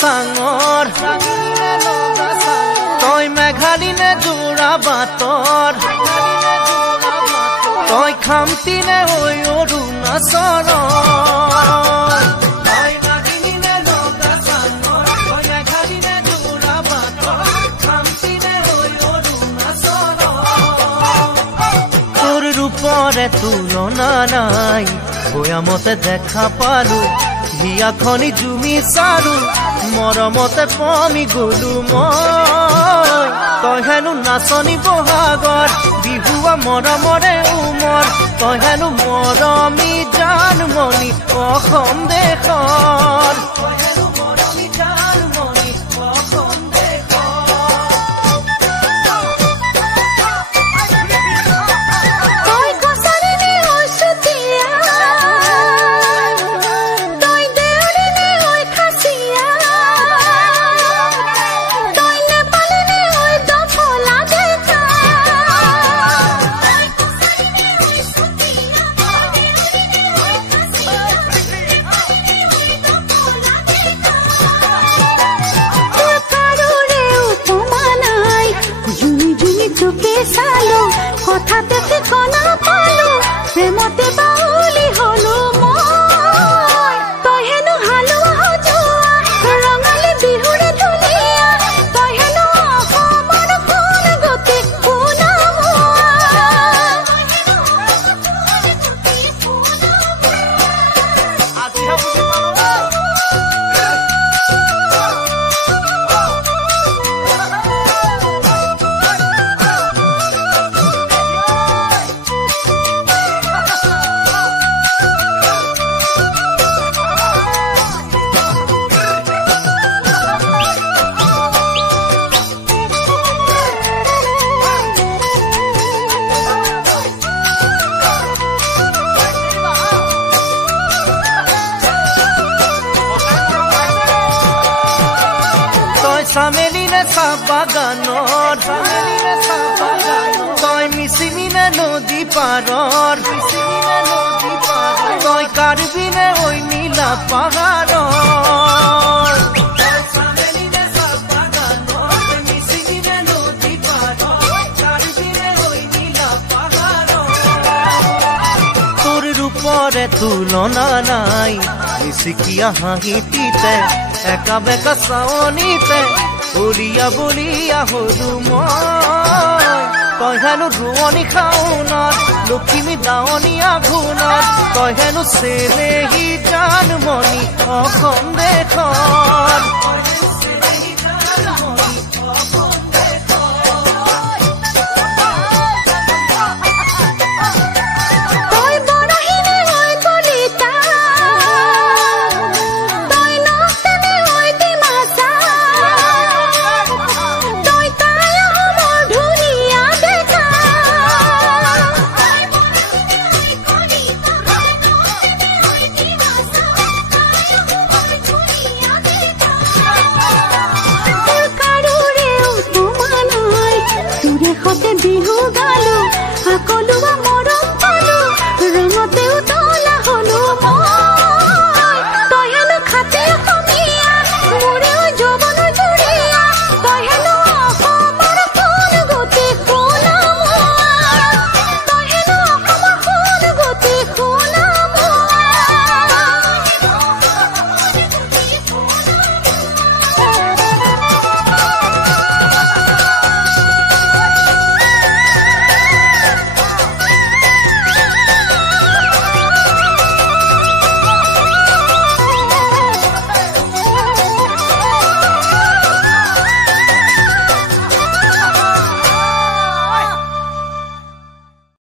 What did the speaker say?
চাঙৰ তই মেঘালী নে জোৰা বাটৰ তই খামতি নে ঐ অৰুণাচলৰ পৰে তুলনা নাই বয়ামতে দেখা পালো হিয়া খনি জুমি চালো মৰমতে পমি গলো মই তই হেনো নাচনি বহাগৰ বিহুৱা মৰমৰে উমৰ তই হেনো মৰমি জানমণি অসম দেশৰ কথাতে ঠিকনা পালো প্ৰেমতে বাউলি হলো মই তই হেনো হালোৱা হজোৱা ৰঙালী বিহুৰে ধুনীয়া তই হেনো অসমৰ কোন গতি চামেলি নে চাহ বাগানৰ তই মিচিমি নে নদী পাৰৰ তই কাৰ্বি নে ঐ নীলা পাহাৰৰ তোৰ ৰূপৰে তুলনা নাই মিচিকিয়া হাঁহিটিতে একা বেকা চাৱনিতে বলিয়া বলিয়া হলো মই তই হেনো ৰোৱনী খাওনত লখিমী দাৱনী আঘোণত তই হেনো চেনেহী জানমণি অসম দেশৰ